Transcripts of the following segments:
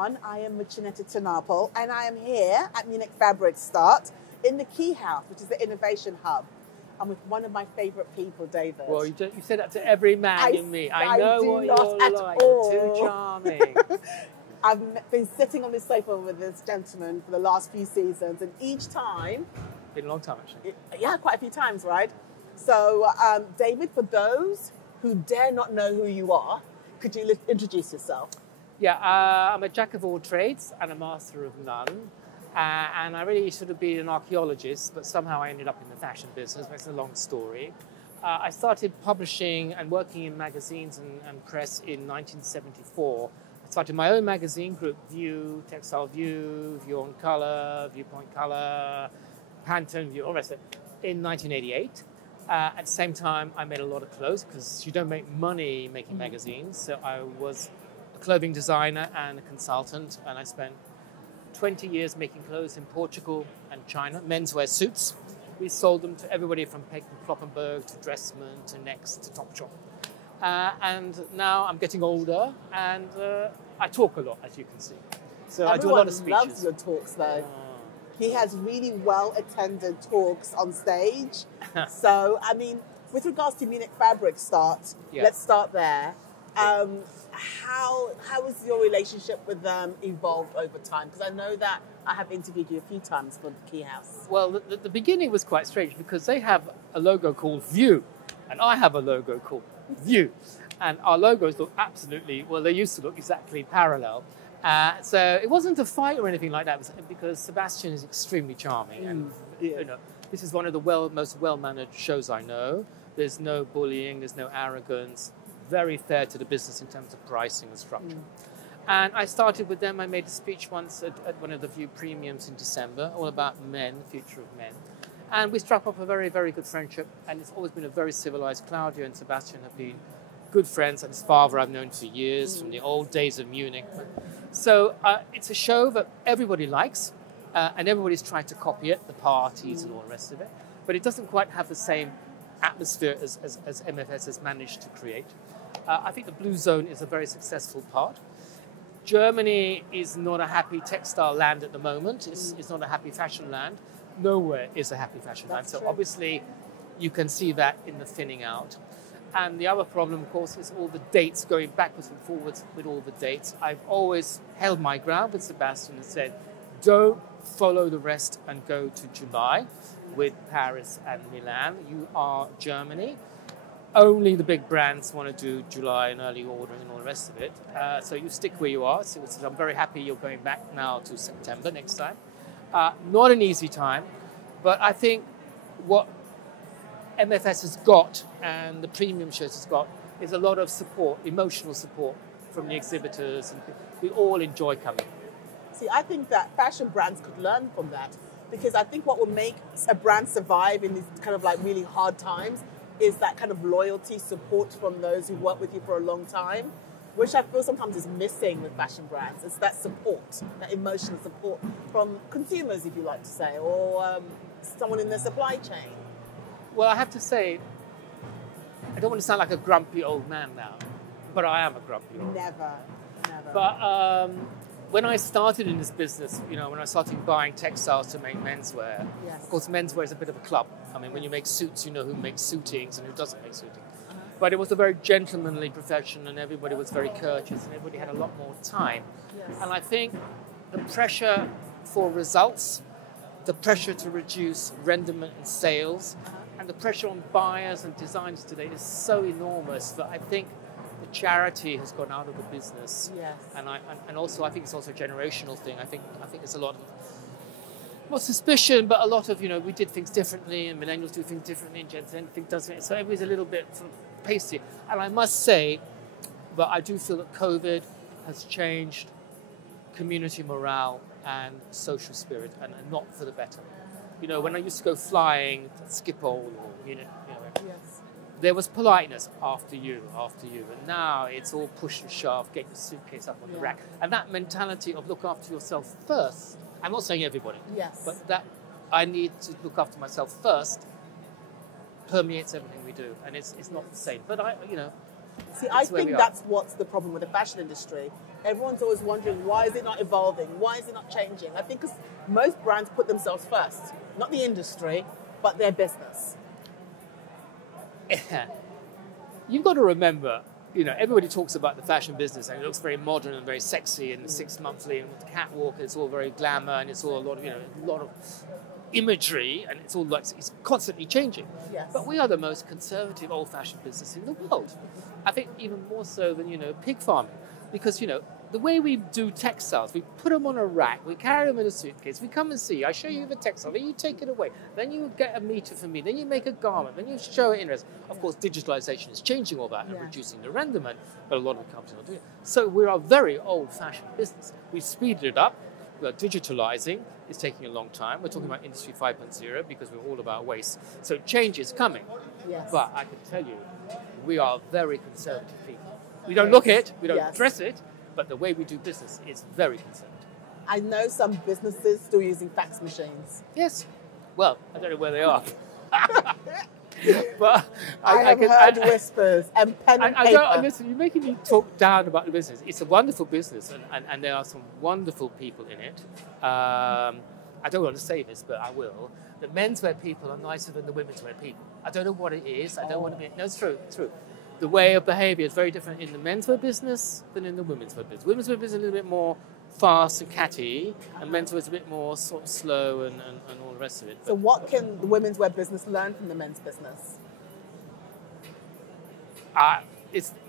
everyone. I am Muchaneta to Napel, and I am here at Munich Fabric Start in the Key House, which is the innovation hub. I'm with one of my favourite people, David. Well, you say that to every man you meet. I know what you're like. All. You're too charming. I've been sitting on this sofa with this gentleman for the last few seasons, and each time... Been a long time, actually. Yeah, quite a few times, right? So, David, for those who dare not know who you are, could you introduce yourself? Yeah, I'm a jack of all trades and a master of none. And I really should have been an archaeologist, but somehow I ended up in the fashion business. It's a long story. I started publishing and working in magazines and press in 1974. I started my own magazine group, View, Textile View, View on Colour, Viewpoint Colour, Pantone View, all the rest of it, in 1988. At the same time, I made a lot of clothes because you don't make money making magazines. So I was a clothing designer and a consultant, and I spent 20 years making clothes in Portugal and China, menswear suits. We sold them to everybody from Peck & Kloppenburg to Dressman to Next to Topshop. And now I'm getting older, and I talk a lot, as you can see. So I do a lot of speeches. Everyone loves your talks, though. He has really well-attended talks on stage. So, I mean, with regards to Munich Fabric Start, let's start there. How has your relationship with them evolved over time? Because I know that I have interviewed you a few times for the Key House. Well, the beginning was quite strange because they have a logo called View, and I have a logo called View. And our logos look absolutely, well, they used to look exactly parallel. So it wasn't a fight or anything like that, because Sebastian is extremely charming. And you know, this is one of the most well-mannered shows I know. There's no bullying, there's no arrogance. Very fair to the business in terms of pricing and structure. And I started with them. I made a speech once at one of the View Premiums in December, all about men, the future of men. And we struck up a very, very good friendship. And it's always been a very civilized. Claudia and Sebastian have been good friends. And his father I've known for years, from the old days of Munich. So it's a show that everybody likes. And everybody's trying to copy it, the parties and all the rest of it. But it doesn't quite have the same atmosphere as MFS has managed to create. I think the Blue Zone is a very successful part. Germany is not a happy textile land at the moment. It's not a happy fashion land. Nowhere is a happy fashion land. So obviously you can see that in the thinning out. And the other problem, of course, is all the dates, going backwards and forwards with all the dates. I've always held my ground with Sebastian and said, don't follow the rest and go to July with Paris and Milan. You are Germany. Only the big brands want to do July and early ordering and all the rest of it. So you stick where you are. So I'm very happy you're going back now to September next time. Not an easy time, but I think what MFS has got and the premium shows has got is a lot of support, emotional support from the exhibitors. And we all enjoy coming. See, I think that fashion brands could learn from that, because I think what will make a brand survive in these kind of like really hard times is that kind of loyalty, support from those who work with you for a long time, which I feel sometimes is missing with fashion brands. It's that support, that emotional support from consumers, if you like to say, or someone in the supply chain. Well, I have to say, I don't want to sound like a grumpy old man now, but I am a grumpy old man. Never. But when I started in this business, you know, when I started buying textiles to make menswear, of course, menswear is a bit of a club. I mean, when you make suits, you know who makes suitings and who doesn't make suiting. But it was a very gentlemanly profession, and everybody was very courteous, and everybody had a lot more time. And I think the pressure for results, the pressure to reduce rendement and sales, and the pressure on buyers and designers today is so enormous that I think the charity has gone out of the business. And also I think it's also a generational thing. I think there's a lot of, not suspicion, but a lot of, you know, we did things differently, and millennials do things differently, and Gen Z does things, so everybody's a little bit sort of pasty. And I must say that I do feel that COVID has changed community morale and social spirit, and not for the better. You know, when I used to go flying to Schiphol or there was politeness after you, and now it's all push and shove, get your suitcase up on the rack. And that mentality of look after yourself first, I'm not saying everybody, but that I need to look after myself first permeates everything we do, and it's not the same. But See, I think that's what's the problem with the fashion industry. Everyone's always wondering, why is it not evolving? Why is it not changing? I think because most brands put themselves first, not the industry, but their business. You've got to remember, everybody talks about the fashion business and it looks very modern and very sexy and 6 monthly and with the catwalk, and it's all very glamour and it's all a lot of imagery, and it's all like it's constantly changing. Yes. But we are the most conservative, old-fashioned business in the world. I think even more so than pig farming, because the way we do textiles, we put them on a rack, we carry them in a suitcase, we come and see, I show you the textile, then you take it away, then you get a meter for me, then you make a garment, then you show it in res. Of course, digitalization is changing all that and reducing the renderment, but a lot of companies are not doing it. So we're a very old-fashioned business. We've speeded it up. We're digitalizing. It's taking a long time. We're talking about Industry 5.0 because we're all about waste. So change is coming. Yes. But I can tell you, we are very conservative people. We don't look it, we don't dress it, but the way we do business is very conservative. I know some businesses still using fax machines. Yes. Well, I don't know where they are. But I have heard whispers and pen and paper. Listen, you're making me talk down about the business. It's a wonderful business, and there are some wonderful people in it. I don't want to say this, but I will. The menswear people are nicer than the womenswear people. I don't know what it is. I don't want to be... No, it's true. It's true. The way of behaviour is very different in the menswear business than in the womenswear business. Womenswear business is a little bit more fast and catty, and menswear is a bit more sort of slow and all the rest of it. So what can the women's wear business learn from the men's business?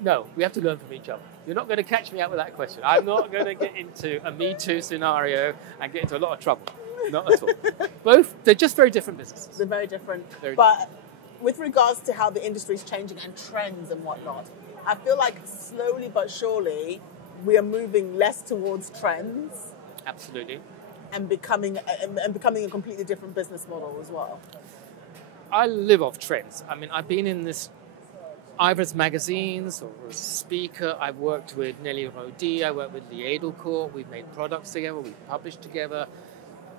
No, we have to learn from each other. You're not going to catch me out with that question. I'm not going to get into a Me Too scenario and get into a lot of trouble. Not at all. They're just very different businesses. They're very different. Very but different. With regards to how the industry is changing and trends and whatnot, I feel like slowly but surely we are moving less towards trends. Absolutely. And becoming a completely different business model as well. I live off trends. I mean, I've been in this either as magazines or as a speaker. I've worked with Nelly Rodi, I worked with Lee Edelcourt, we've made products together, we've published together.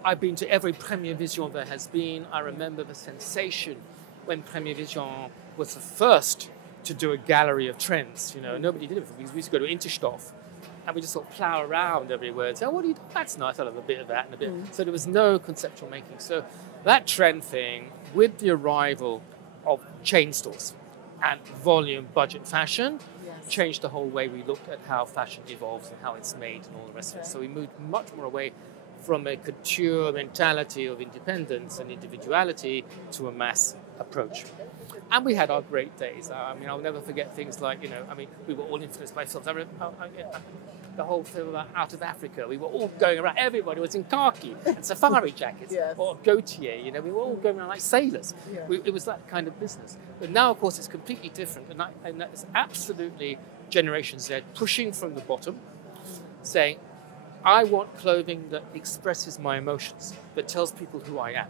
I've been to every Premier Vision there has been. I remember the sensation when Premier Vision was the first to do a gallery of trends. Nobody did it before. We used to go to Interstoff and we just sort of plow around everywhere and say, what do you do? That's nice, I love a bit of that and a bit. So there was no conceptual making. So that trend thing, with the arrival of chain stores and volume budget fashion, changed the whole way we looked at how fashion evolves and how it's made and all the rest of it. So we moved much more away from a couture mentality of independence and individuality to a mass approach. And we had our great days. I'll never forget things like, we were all influenced by films. I remember the whole film about Out of Africa. We were all going around, everybody was in khaki and safari jackets or Gautier, we were all going around like sailors. It was that kind of business. But now, of course, it's completely different. And that's absolutely Generation Z pushing from the bottom, saying, I want clothing that expresses my emotions, that tells people who I am.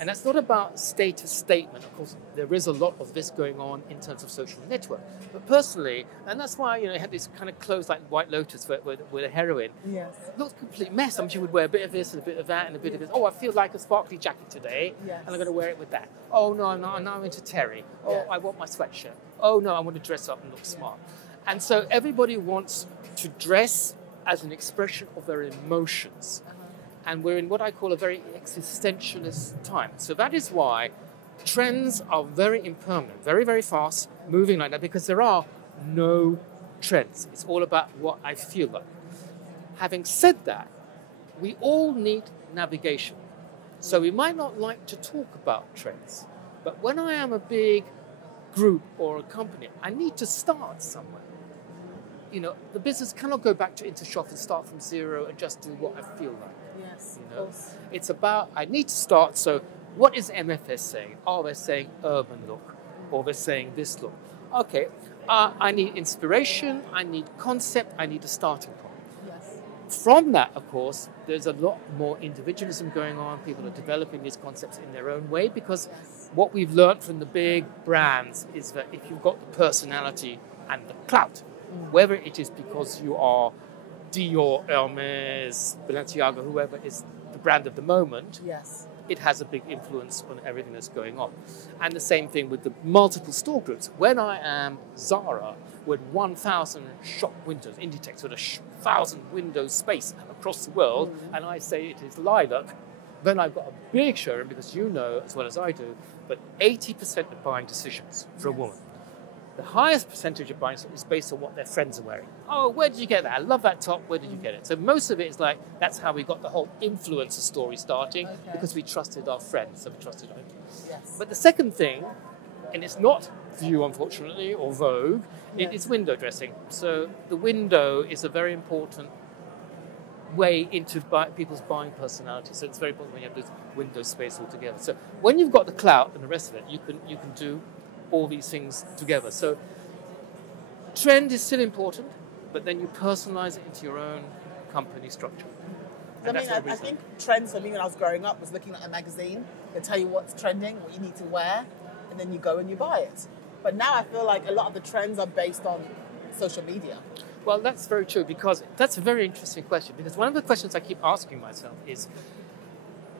And that's not about status statement. Of course, there is a lot of this going on in terms of social network. But personally, and that's why, I had this kind of clothes like White Lotus with a heroine. Yes. It looked a complete mess. She would wear a bit of this and a bit of that and a bit of this. Oh, I feel like a sparkly jacket today, and I'm going to wear it with that. Oh, no, I'm into terry. Oh, I want my sweatshirt. Oh, no, I want to dress up and look smart. And so everybody wants to dress as an expression of their emotions. And we're in what I call a very existentialist time. So that is why trends are very impermanent, very, very fast, moving like that, because there are no trends. It's all about what I feel like. Having said that, we all need navigation. So we might not like to talk about trends, but when I am a big group or a company, I need to start somewhere. The business cannot go back to Intershop and start from zero and just do what I feel like. Yes, of course. It's about, I need to start, so what is MFS saying? Oh, they're saying urban look, or they're saying this look. Okay, I need inspiration, I need concept, I need a starting point. Yes. From that, of course, there's a lot more individualism going on. People are developing these concepts in their own way, because what we've learned from the big brands is that if you've got the personality and the clout, whether it is because you are Dior, Hermes, Balenciaga, whoever is the brand of the moment, it has a big influence on everything that's going on. And the same thing with the multiple store groups. When I am Zara with 1,000 shop windows, Inditex with 1,000 window space across the world, and I say it is lilac, then I've got a big showroom, because you know as well as I do, but 80% of buying decisions for a woman, the highest percentage of buying is based on what their friends are wearing. Oh, where did you get that? I love that top. Where did you get it? So most of it is like, that's how we got the whole influencer story starting, because we trusted our friends, so we trusted our Yes. But the second thing, and it's not View, unfortunately, or Vogue, it is window dressing. So the window is a very important way into people's buying personality. So it's very important when you have this window space altogether. So when you've got the clout and the rest of it, you can do all these things together. So trend is still important, but then you personalize it into your own company structure. I mean, I think trends for me when I was growing up was looking at a magazine. They tell you what's trending, what you need to wear, and then you go and you buy it. But now I feel like a lot of the trends are based on social media. Well, that's very true, because that's a very interesting question. Because one of the questions I keep asking myself is,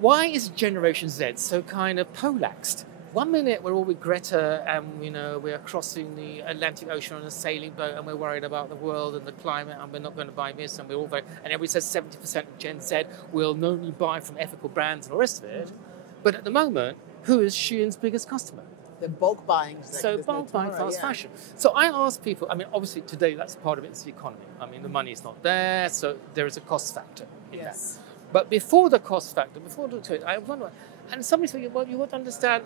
why is Generation Z so kind of polaxed? One minute we're all with Greta and, you know, we're crossing the Atlantic Ocean on a sailing boat and we're worried about the world and the climate and we're not going to buy this, and we're all very, and everybody says 70% of Gen Z will only buy from ethical brands and all the rest of it. But at the moment, who is Shein's biggest customer? They're bulk buying. So bulk buying, fast fashion. So I ask people, I mean, obviously today that's part of it is the economy. I mean, the money is not there, so there is a cost factor in that. But before the cost factor, before the I wonder, and somebody said, well, you would understand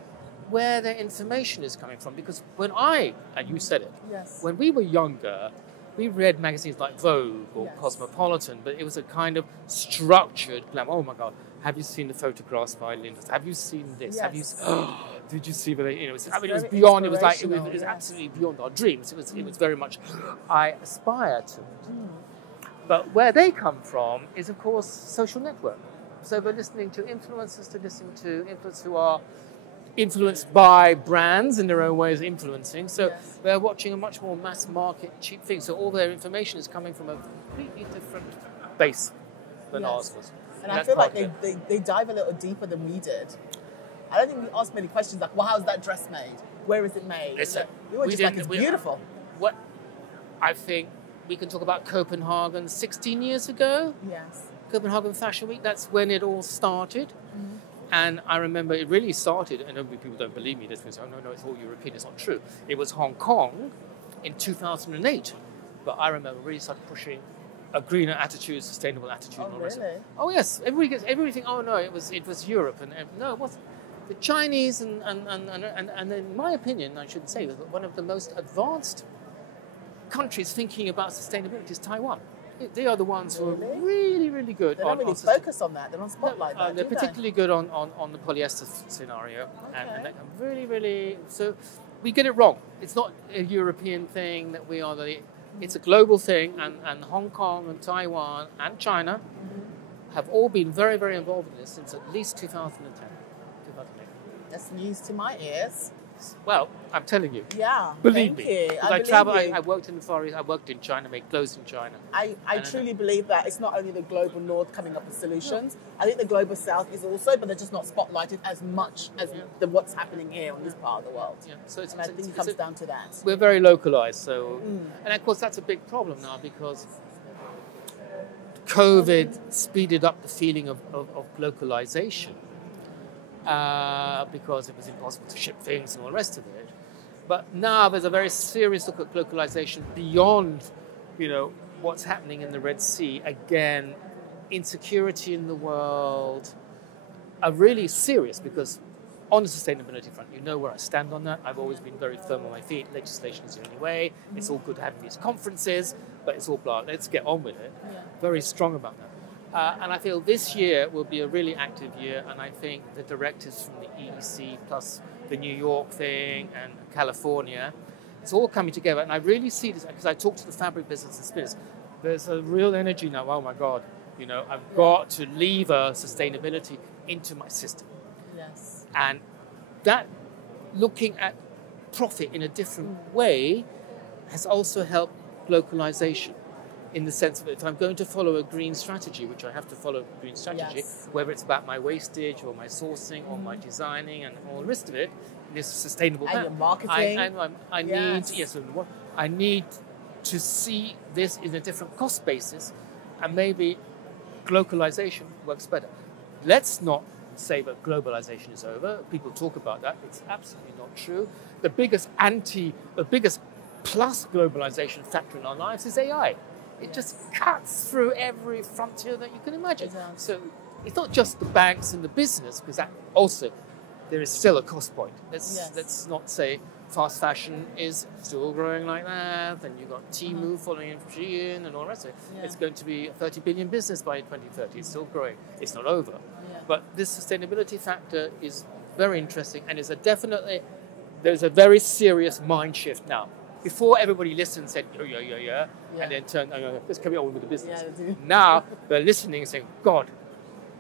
where their information is coming from, because when and you said it, when we were younger, we read magazines like Vogue or Cosmopolitan, but it was a kind of structured glamour. Oh my God, have you seen the photographs by Linda? Have you seen this? Have you? Did you see? You know, I mean, it was beyond. It was like it was absolutely beyond our dreams. It was very much. I aspire to it. But where they come from is, of course, social network. So we're listening to influencers, to listening to influencers who are influenced by brands in their own ways of influencing. So they're watching a much more mass market, cheap thing. So all their information is coming from a completely different base than ours was. And I feel like they dive a little deeper than we did. I don't think we asked many questions like, well, how's that dress made? Where is it made? We were just like, it's beautiful. What I think we can talk about Copenhagen 16 years ago. Yes. Copenhagen Fashion Week, that's when it all started. And I remember it really started, and people don't believe me, this means, oh no, it's all European, it's not true. It was Hong Kong in 2008. But I remember really started pushing a greener attitude, sustainable attitude. Oh, and all the rest of really? it. Oh yes, everybody gets everything. Oh no, it was Europe, and no, it wasn't. The Chinese and in my opinion, I shouldn't say, one of the most advanced countries thinking about sustainability is Taiwan. They are the ones who are really, really good. They don't really focus on that. They're on spotlight. They're particularly good on the polyester scenario, and they're really, really. So we get it wrong. It's not a European thing that we are it's a global thing, and Hong Kong and Taiwan and China have all been very, very involved in this since at least 2010, 2008. That's news to my ears. Well, I'm telling you. Yeah. Believe me. I travel. I worked in the Far East. I worked in China, made clothes in China. I truly believe that it's not only the global north coming up with solutions. I think the global south is also, but they're just not spotlighted as much as what's happening here on this part of the world. Yeah. So I think it comes down to that. We're very localized. So, and of course that's a big problem now because COVID speeded up the feeling of localization. Because it was impossible to ship things and all the rest of it. But now there's a very serious look at localization beyond, what's happening in the Red Sea. Again, insecurity in the world are really serious because on the sustainability front, you know where I stand on that. I've always been very firm on my feet. Legislation is the only way. It's all good having these conferences, but it's all blah. Let's get on with it. Yeah. Very strong about that. And I feel this year will be a really active year, and I think the directives from the EEC plus the New York thing and California, it's all coming together. And I really see this because I talk to the fabric business and spinners. There's a real energy now. Oh my God, I've got to lever sustainability into my system. Yes. And that looking at profit in a different way has also helped localization. in the sense of if I'm going to follow a green strategy, which I have to follow a green strategy, Yes. whether it's about my wastage or my sourcing or my designing and all the rest of it, this sustainable And plan. your marketing. I Yes. need, yes, I need to see this in a different cost basis, and maybe globalization works better. Let's not say that globalization is over. People talk about that. It's absolutely not true. The biggest plus globalization factor in our lives is AI. It just cuts through every frontier that you can imagine. It does. So it's not just the banks and the business, because that also, there is still a cost point. Let's not say fast fashion is still growing like that, and you've got Temu following in from Shein and all the rest of it. Yeah. It's going to be a 30 billion business by 2030. It's still growing. It's not over. Yeah. But this sustainability factor is very interesting, and there's a very serious mind shift now. Before, everybody listened and said, yeah, and then turned, let's carry on with the business. Yeah, they do. Now they're listening and saying, God,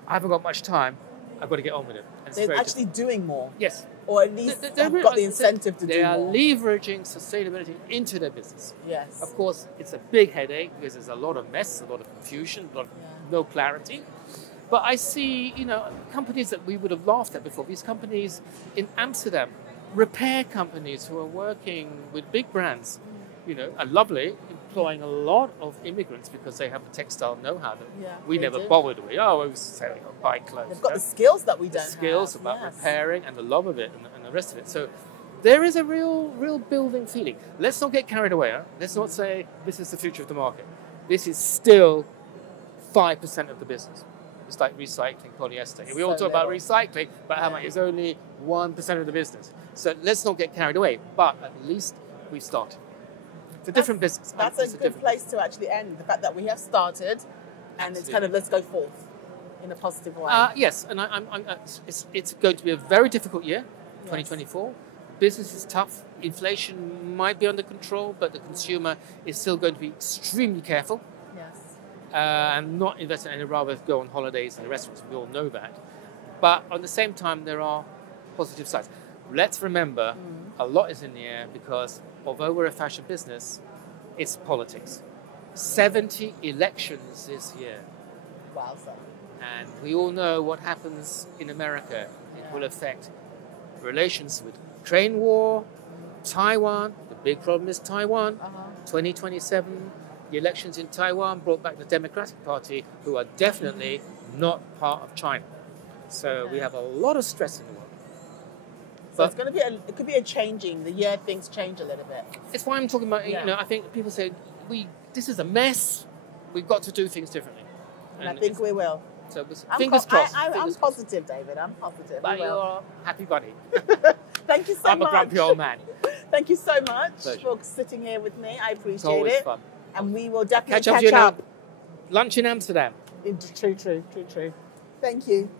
I haven't got much time. I've got to get on with it. And it's They're very actually doing more. Yes. Or at least they've got the incentive to do They are more. leveraging sustainability into their business. Yes. Of course, it's a big headache because there's a lot of mess, a lot of confusion, a lot of no clarity. But I see, companies that we would have laughed at before, these companies in Amsterdam, repair companies who are working with big brands, are lovely, employing a lot of immigrants because they have the textile know-how that we never bothered with. We was selling or buy clothes. They've got the skills that we the don't skills have. about Yes. repairing and the love of it and the rest of it. So there is a real building feeling. Let's not get carried away. Let's not say this is the future of the market. This is still 5% of the business. It's like recycling polyester. We all talk about recycling, but how much is only 1% of the business. So let's not get carried away. But at least we've started. It's a different business. That's a good place to actually end. The fact that we have started, and it's kind of let's go forth in a positive way. Yes, and it's going to be a very difficult year, 2024. Business is tough. Inflation might be under control, but the consumer is still going to be extremely careful. Yes. And not invest in any, rather go on holidays and the restaurants. We all know that. But at the same time, there are positive sides. Let's remember, a lot is in the air because although we're a fashion business, it's politics. 70 elections this year. Wow, so. And we all know what happens in America. It will affect relations with Ukraine war, Taiwan. The big problem is Taiwan. 2027, the elections in Taiwan brought back the Democratic Party, who are definitely not part of China. So we have a lot of stress in the world. So it's going to be it could be a changing. The year things change a little bit. It's why I'm talking about. I think people say this is a mess. We've got to do things differently. And I think we will. So fingers crossed. I'm positive, David. I'm positive. But you're a happy bunny. Thank you so much. I'm a grumpy old man. Thank you so much Pleasure. for sitting here with me. I appreciate It's always it. fun. And we will definitely catch up. up. Lunch in Amsterdam. True. Thank you.